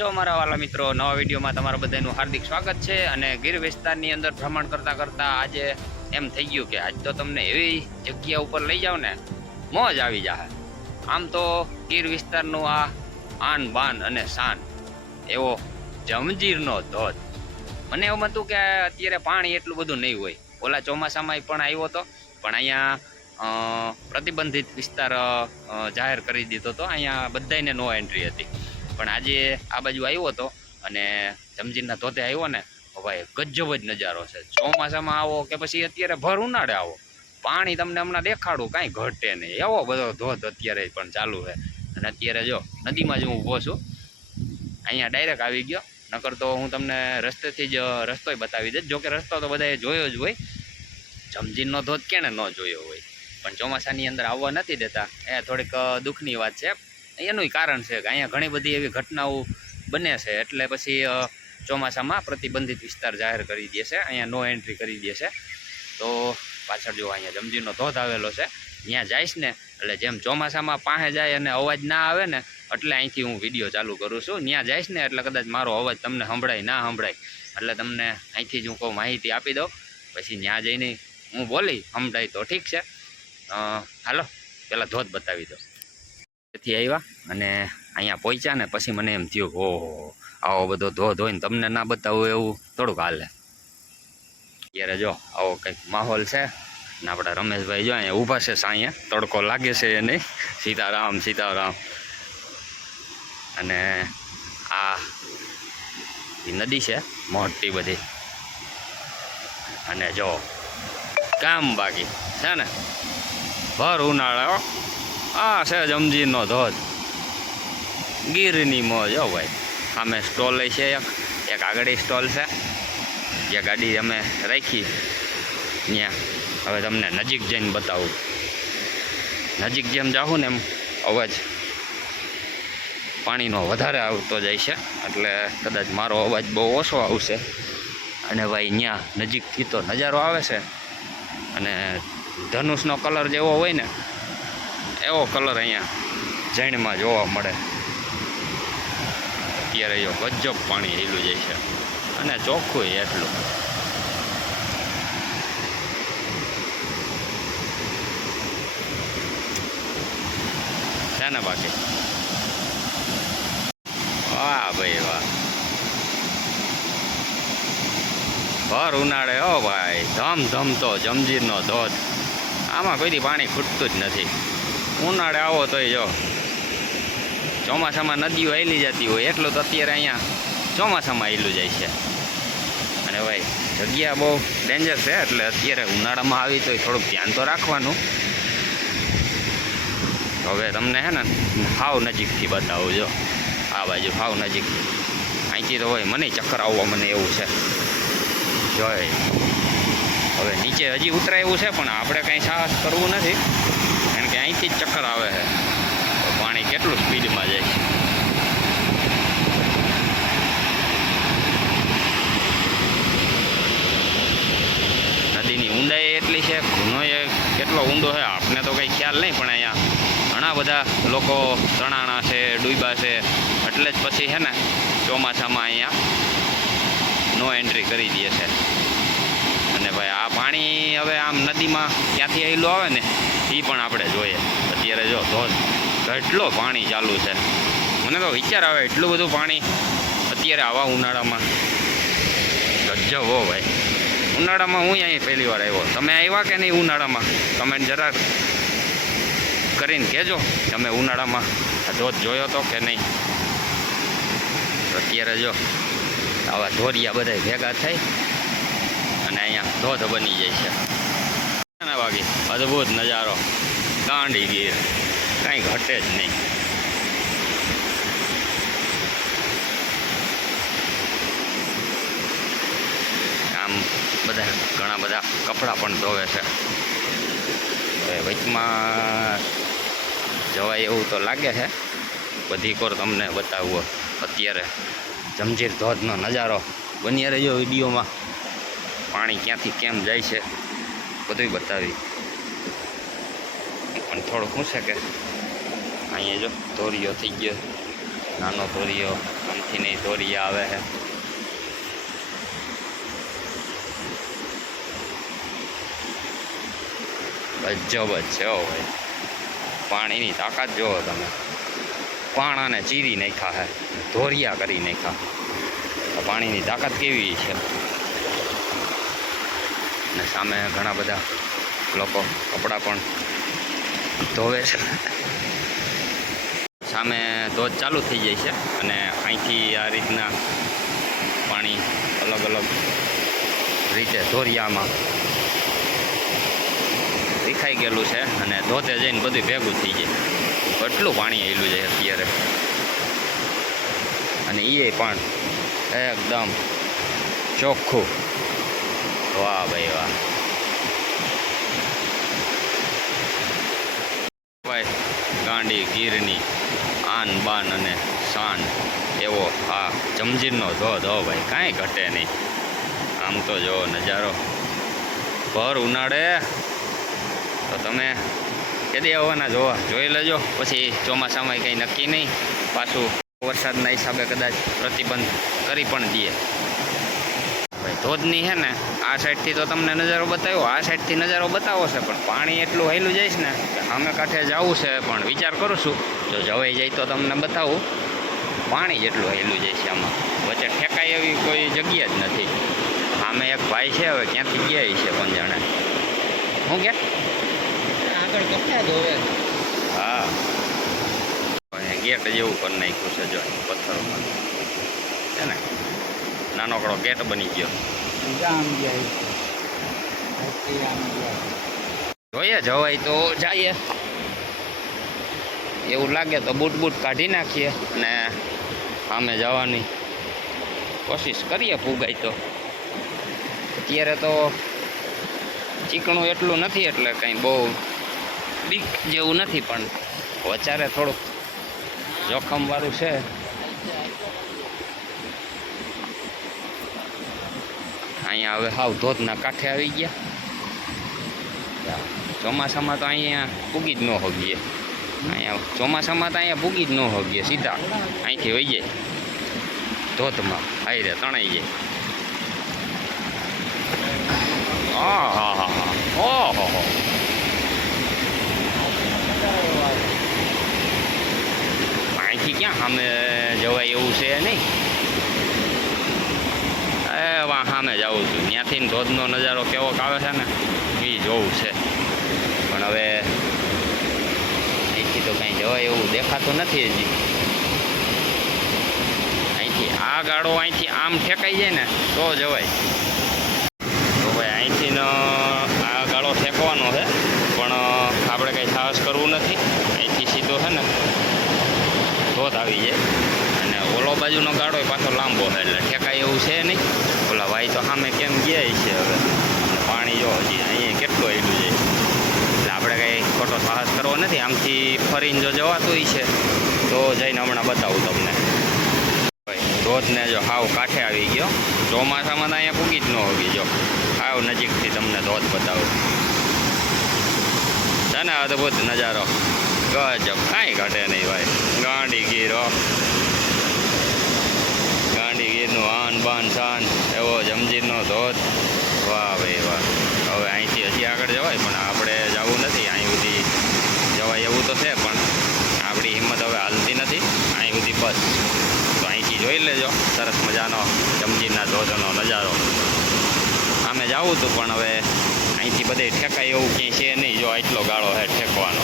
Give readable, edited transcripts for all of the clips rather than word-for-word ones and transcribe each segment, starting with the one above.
છો મારા વાલા મિત્રો? નવા વિડીયોમાં તમારા બધાનું હાર્દિક સ્વાગત છે। અને ગીર વિસ્તારની અંદર ભ્રમણ કરતા કરતા આજે એમ થઈ ગયું કે આજ તો તમને એવી જગ્યા ઉપર લઈ જાવ ને મોજ આવી જાય। આમ તો ગીર વિસ્તારનું આ આન બાન અને શાન એવો જમજીરનો ધોધ। મને એવું હતું કે અત્યારે પાણી એટલું બધું નહીં હોય, ઓલા ચોમાસામાં પણ આવ્યો હતો, પણ અહીંયા પ્રતિબંધિત વિસ્તાર જાહેર કરી દીધો હતો। અહીંયા બધાને નો એન્ટ્રી હતી, પણ આજે આ બાજુ આવ્યો હતો અને જમજીરના ધોધે આવ્યો ને ભાઈ, ગજબ જ નજારો છે। ચોમાસામાં આવો કે પછી અત્યારે ભર ઉનાળે આવો, પાણી તમને હમણાં દેખાડું કાંઈ ઘટે નહીં, એવો બધો ધોધ અત્યારે પણ ચાલુ છે। અને અત્યારે જો નદીમાં જ હું ઊભો છું, અહીંયા ડાયરેક્ટ આવી ગયો, નકર તો હું તમને રસ્તેથી જ રસ્તોય બતાવી દઈશ। જોકે રસ્તો તો બધાએ જોયો જ હોય, જમજીરનો ધોધ કેને ન જોયો હોય, પણ ચોમાસાની અંદર આવવા નથી દેતા, એ થોડીક દુઃખની વાત છે। એનું કારણ છે કે અહીંયા ઘણી બધી એવી ઘટનાઓ બને છે, એટલે પછી ચોમાસામાં પ્રતિબંધિત વિસ્તાર જાહેર કરી દે છે, અહીંયા નો એન્ટ્રી કરી દે છે। તો પાછળ જો અહીંયા જમજીરનો ધોધ આવેલો છે, ત્યાં જઈશ ને એટલે જેમ ચોમાસામાં પાસે જાય અને અવાજ ના આવે ને, એટલે અહીંથી હું વિડીયો ચાલુ કરું છું। ત્યાં જઈશ ને એટલે કદાચ મારો અવાજ તમને સંભળાય ના સંભળાય, એટલે તમને અહીંથી જ હું કોઈ માહિતી આપી દઉં, પછી ત્યાં જઈને હું બોલી સંભળાય તો ઠીક છે। હાલો પહેલાં ધોધ બતાવી દો। તેથી આવ્યા અને અહીંયા પહોંચ્યા ને પછી મને એમ થયું ઓહો, આવો બધો ધોધ હોય ને તમને ના બતાવું એવું થોડુંક હાલે। અત્યારે જો આવો કંઈક માહોલ છે ને આપણા રમેશભાઈ જો અહીંયા ઊભા છે, સાંઈએ તડકો લાગે છે એ નહીં, સીતારામ સીતારામ। અને આ નદી છે મોટી બધી, અને જો કામ બાકી છે ને ભર ઉનાળો આ છે જમજીરનો ધોધ, ગીરની મોજ હો ભાઈ। સામે સ્ટોલ છે, એક આગળ સ્ટોલ છે, જે ગાડી અમે રાખી ત્યાં। હવે તમને નજીક જઈને બતાવું, નજીક જેમ જાઉં ને એમ અવાજ પાણીનો વધારે આવતો જાય છે, એટલે કદાચ મારો અવાજ બહુ ઓછો આવશે। અને ભાઈ ત્યાં નજીકથી તો નજારો આવે છે, અને ધનુષનો કલર જેવો હોય ને એવો કલર અહીંયા ઝાડમાં જોવા મળે। અત્યારે જો ગજબ પાણી હેલું જાય છે, અને ચોખ્ખું એટલું છે ને બાકી। વાહ ભાઈ વાહ, ભર ઉનાળે હો ભાઈ ધમધમતો જમજીરનો ધોધ, આમાં કોઈથી પાણી ખૂટતું જ નથી। ઉનાળે આવો તોય જો ચોમાસામાં નદીઓ હાલી જતી હોય એટલું તો અત્યારે અહીંયા ચોમાસામાં હાલ્યું જાય છે। અને ભાઈ જગ્યા બહુ ડેન્જર છે, એટલે અત્યારે ઉનાળામાં આવી તો થોડુંક ધ્યાન તો રાખવાનું। હવે તમને હે ને હાવ નજીકથી બતાવું, જો આ બાજુ હાવ નજીક, અહીંથી તો હોય મને ચક્કર આવવા મને એવું છે। જોઈ હવે નીચે હજી ઉતરાય છે, પણ આપણે કંઈ સાહસ કરવું નથી, કારણ કે અહીંથી જ ચક્કર આવે છે। પાણી કેટલું સ્પીડમાં જાય છે, નદીની ઊંડાઈ એટલી છે, ગુનો એ કેટલો ઊંડો છે આપને તો કંઈ ખ્યાલ નહીં, પણ અહીંયા ઘણા બધા લોકો તણાણા છે, ડૂબ્યા છે, એટલે જ પછી છે ને ચોમાસામાં અહીંયા નો એન્ટ્રી કરી દે છે। અને ભાઈ આ પાણી હવે આમ નદીમાં ક્યાંથી આવેલું આવે ને એ પણ આપણે જોઈએ। અત્યારે જો ધોધ કેટલો પાણી ચાલુ છે, મને તો વિચાર આવે એટલું બધું પાણી અત્યારે આવા ઉનાળામાં, ગજબ હો ભાઈ। ઉનાળામાં હું અહીં પહેલી વાર આવ્યો, તમે આવ્યા કે નહીં ઉનાળામાં? કમેન્ટ જરાક કરીને કહેજો તમે ઉનાળામાં આ ધોધ જોયો તો કે નહીં। અત્યારે જો આવા ધોરિયા બધા ભેગા થઈ અને અહીંયા ધોધ બની જાય છે, બાકી અદ્ભુત નજારો, ગાંડી ગીર, કાંઈ ઘટે જ નહીં। આમ બધા ઘણા બધા કપડાં પણ ધોવે છે, હવે વચમાં જવાય એવું તો લાગે છે। બધી કોર તમને બતાવવો અત્યારે જમજીર ધોધનો નજારો, બની રહેજો વિડીયોમાં, પાણી ક્યાંથી કેમ જાય છે બધું બતાવી। પણ થોડુંક શું છે કે અહીંયા જો ધોરિયો થઈ ગયો, નાનો ધોરિયો, આમથી નહીં ધોરિયા આવે છે. ગજબ જ છે હો ભાઈ, પાણીની તાકાત જુઓ તમે. પાણાને ચીરી નાખ્યા છે, ધોરિયા કરી નાખ્યા. પાણીની તાકાત કેવી છે. અને સામે ઘણા બધા લોકો કપડાં પણ ધોવે છે. સામે ધોધ ચાલુ થઈ જાય છે અને અહીંથી આ રીતના પાણી અલગ અલગ રીતે ધોરિયામાં દેખાઈ ગયેલું છે અને ધોધે જઈને બધું ભેગું થઈ જાય. એટલું પાણી આવેલું છે અત્યારે, અને એ પણ એકદમ ચોખ્ખું. વાહ ભાઈ વાહ. ભાઈ ગાંડી ગીરની આન બાન અને શાન એવો હા જમજીરનો ધોધ હો ભાઈ, કાંઈ ઘટે નહીં. આમ તો જો નજારો ભર ઉનાળે તો તમે કેદી આવવાના જોઈ લેજો. પછી ચોમાસામાં કંઈ નક્કી નહીં, પાછું વરસાદના હિસાબે કદાચ પ્રતિબંધ કરી પણ દઈએ. ભાઈ ધોધની છે ને આ સાઈડથી તો તમને નજારો બતાવ્યો, આ સાઈડથી નજારો બતાવો છે, પણ પાણી એટલું હાલ્યું જઈશ ને કે સામે કાંઠે જવું છે. પણ વિચાર કરું છું જો જવાઈ જાય તો તમને બતાવું. પાણી જેટલું હાલ્યું જાય છે આમાં, વચ્ચે ઠેકાય એવી કોઈ જગ્યા જ નથી. સામે એક ભાઈ છે, હવે ક્યાંથી ગયા છે પણ જાણે. શું કે આગળ કપડા ધોવે? હા, ગેટ જેવું કરી નાખ્યું છે જો પથ્થરોમાં છે ને, નાનકડો ગેટ બની ગયો. જોઈએ જવાય તો જઈએ, એવું લાગે તો બૂટ કાઢી નાખીએ અને સામે જવાની કોશિશ કરીએ. ફૂગાય તો અત્યારે તો ચીકણું એટલું નથી એટલે કંઈ બહુ બીક જેવું નથી, પણ વચારે થોડુંક જોખમવાળું છે. અહીંયા હવે હાવ ધોધના કાંઠે આવી ગયા. ચોમાસામાં તો અહીંયા પૂગી જ ન હોગીએ. અહીંયા ચોમાસામાં તો અહીંયા પૂગી જ ન હોગીએ, સીધા અહીંથી વહી જાય ધોધમાં, હાઈ રે તણાઈ જાય. હા હા હા ઓહો હો. અહીંથી ક્યાં સામે જવાય એવું છે નહીં. વાહ સામે જાઉં છું, ત્યાંથી ધોધનો નજારો કેવો આવે છે ને એ જોવું છે. પણ હવે અહીંથી તો કાંઈ જવાય એવું દેખાતું નથી હજી. અહીંથી આ ગાડો અહીંથી આમ ઠેકાઈ જાય ને તો જવાય. તો ભાઈ અહીંથી આ ગાળો ઠેકવાનો છે, પણ આપણે કંઈ સાહસ કરવું નથી. અહીંથી સીધો છે ને ધોધ આવી જાય, અને ઓલો બાજુનો ગાળો પાછો લાંબો છે એટલે ઠેકાય એવું છે નહીં. ઓલા ભાઈ તો સામે કેમ ગયા છે હવે, પાણી જો હજી અહીંયા કેટલું હેલું જાય એટલે આપણે કંઈ ખોટો સાહસ કરવો નથી. આમથી ફરીને જો જવાતું છે તો જઈને હમણાં બતાવું તમને. ધોધને જો હાવ કાંઠે આવી ગયો. ચોમાસામાં તો અહીંયા પૂગી જ ન હોગી. જો હાવ નજીકથી તમને ધોધ બતાવું છે ને, અદભુત નજારો ગજબ, કાંઈ ઘટે નહીં ભાઈ. ગાંડી ગીર ગાંડીગીરનું આન બાન શાન એવો જમજીરનો ધોધ. વાહ ભાઈ વાહ. હવે અહીંથી હજી આગળ જવાય પણ આપણે જવું નથી. અહીં સુધી જવાય એવું તો છે પણ આપણી હિંમત હવે હાલતી નથી. અહીં સુધી બસ. તો અહીંથી જોઈ લેજો સરસ મજાનો જમજીરના ધોધનો નજારો. આમે જવું હતું પણ હવે અહીંથી બધે ઠેકાય એવું ક્યાંય છે નહીં. જો આટલો ગાળો છે ઠેકવાનો,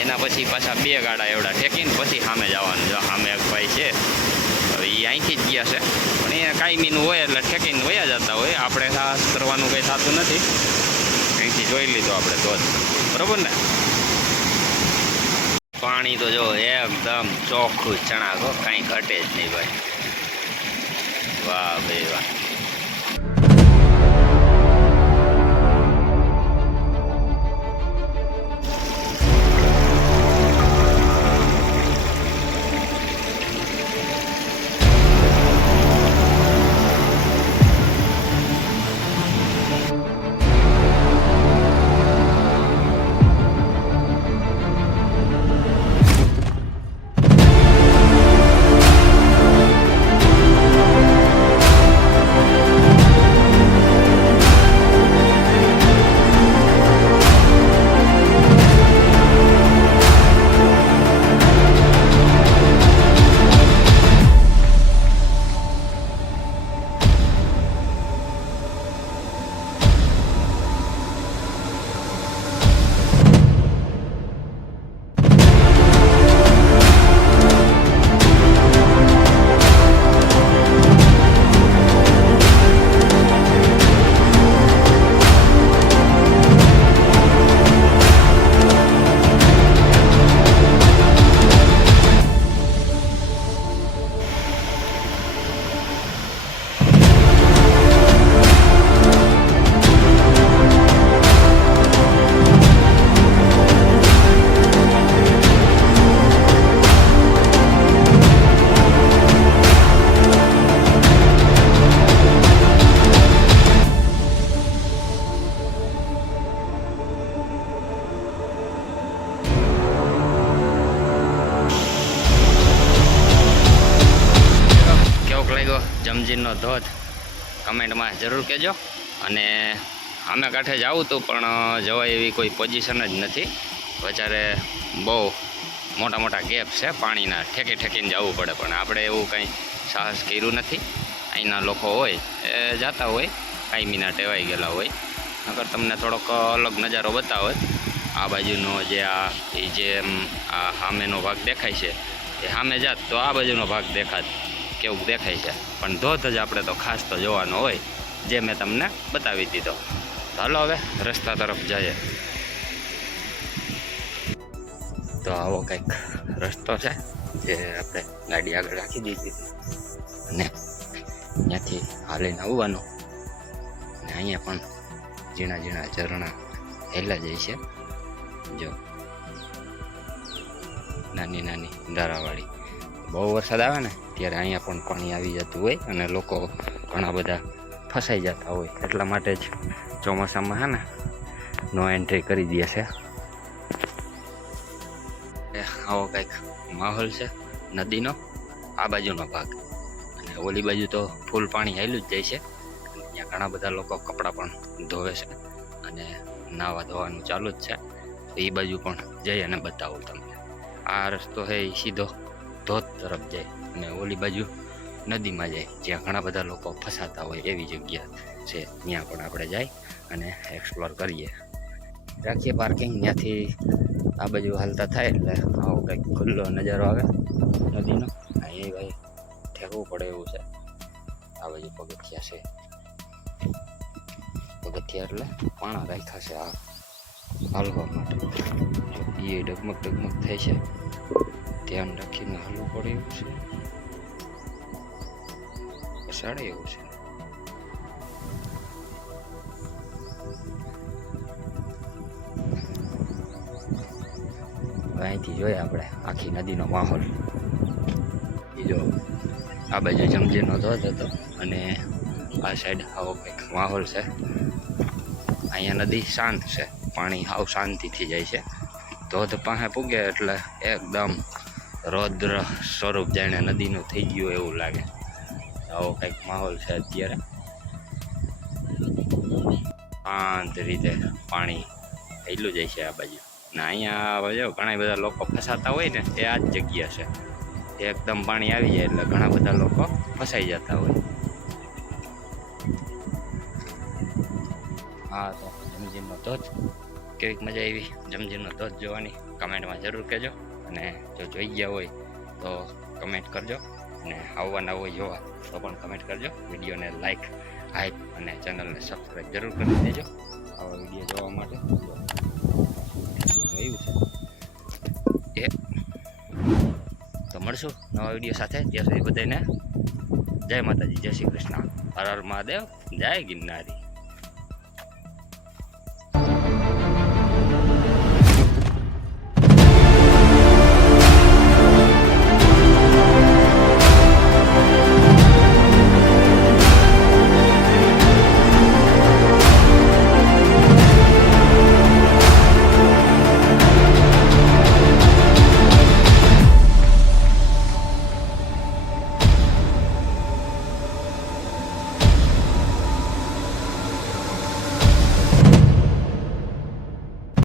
એના પછી પાછા 2 ગાડા એવડા ઠેકીને પછી સામે જવાનું. જો સામે એક ભાઈ છે, હવે એ અહીંથી જ ગયા છે, પણ એ કાયમીનું હોય એટલે ઠેકીને વયા જતા હોય. આપણે સાહસ કરવાનું કંઈ થતું નથી. અહીંથી જોઈ લીધો આપણે ધોધ, બરાબર ને. પાણી તો જો એકદમ ચોખ્ખું ચણા, કાંઈ ઘટે જ નહીં ભાઈ. વાહ ભાઈ વાહ. જમજીરનો ધોધ કમેન્ટમાં જરૂર કહેજો. અને આમે કાંઠે જાવું હતું પણ જવાય એવી કોઈ પોઝિશન જ નથી. વધારે બહુ મોટા મોટા ગેપ છે, પાણીના ઠેકીને જવું પડે, પણ આપણે એવું કંઈ સાહસ કર્યું નથી. અહીંના લોકો હોય એ જતા હોય, કાયમીના ટેવાઈ ગયેલા હોય. નકર તમને થોડોક અલગ નજારો બતાવો. આ બાજુનો જે આ સામેનો ભાગ દેખાય છે એ સામે જાત તો આ બાજુનો ભાગ દેખાત કેવું દેખાય છે, પણ ધોધ જ આપણે તો ખાસ તો જોવાનો હોય, જે મેં તમને બતાવી દીધો. ચાલો હવે રસ્તા તરફ જઈએ. તો આવો કંઈક રસ્તો છે જે આપણે ગાડી આગળ રાખી દીધી હતી અને ત્યાંથી હાલીને આવવાનું. અને અહીંયા પણ ઝીણા ઝીણા ઝરણા હેલા જાય છે. જો નાની નાની ધારાવાળી. બહુ વરસાદ આવે ને ત્યારે અહીંયા પણ પાણી આવી જતું હોય અને લોકો ઘણા બધા ફસાઈ જતા હોય. એટલા માટે જ ચોમાસામાં છે ને નો એન્ટ્રી કરી દે છે. આવો કંઈક માહોલ છે નદીનો, આ બાજુનો ભાગ. અને ઓલી બાજુ તો ફૂલ પાણી હાલ્યું જ જાય છે. ત્યાં ઘણા બધા લોકો કપડાં પણ ધોવે છે અને નાવા ધોવાનું ચાલુ જ છે. તો એ બાજુ પણ જઈ અને બતાવું તમને. આ રસ્તો છે એ સીધો ધોધ તરફ જાય અને ઓલી બાજુ નદીમાં જાય, જ્યાં ઘણા બધા લોકો ફસાતા હોય એવી જગ્યા છે. ત્યાં પણ આપણે જાય અને એક્સપ્લોર કરીએ. રાખીએ પાર્કિંગ. ત્યાંથી આ બાજુ હાલતા થાય એટલે આવો કંઈક ખુલ્લો નજારો આવે નદીનો. અહીં ભાઈ ઠેકવું પડે એવું છે. આ બાજુ પગથિયા છે. પગથિયા એટલે પાણા રાખ્યા છે આ હાલવા માટે. એ ડગમગ થાય છે, ધ્યાન રાખીને હાલવું પડે એવું છે. સાડે એવું છે. અહીંથી જોઈએ આપણે આખી નદીનો માહોલ. બીજો આ બાજુ જમજીરનો ધોધ હતો અને આ સાઈડ આવો કંઈક માહોલ છે. અહીંયા નદી શાંત છે, પાણી હાવ શાંતિથી જાય છે. ધોધ પાસે પૂગે એટલે એકદમ રૌદ્ર સ્વરૂપ જાણે નદીનું થઈ ગયું એવું લાગે. આવો કંઈક માહોલ છે અત્યારે. શાંત રીતે પાણી હેલું જાય છે આ બાજુ. ને અહીંયા ઘણા બધા લોકો ફસાતા હોય ને એ આ જ જગ્યા છે. એકદમ પાણી આવી જાય એટલે ઘણા બધા લોકો ફસાઈ જતા હોય. હા, તો જમજીરનો ધોધ કેવીક મજા આવી જમજીરનો ધોધ જોવાની કમેન્ટમાં જરૂર કહેજો. અને જો જોઈ ગયા હોય તો કમેન્ટ કરજો, અને આવવાના હોય જોવા તો પણ કમેન્ટ કરજો. વિડીયોને લાઈક, હાઈપ અને ચેનલને સબસ્ક્રાઈબ જરૂર કરી દેજો આવા વિડીયો જોવા માટે. એવું છે તો મળશું નવા વિડીયો સાથે. ત્યાં સુધી બધાને જય માતાજી, જય શ્રી કૃષ્ણ, હર હર મહાદેવ, જય ગિરનારી.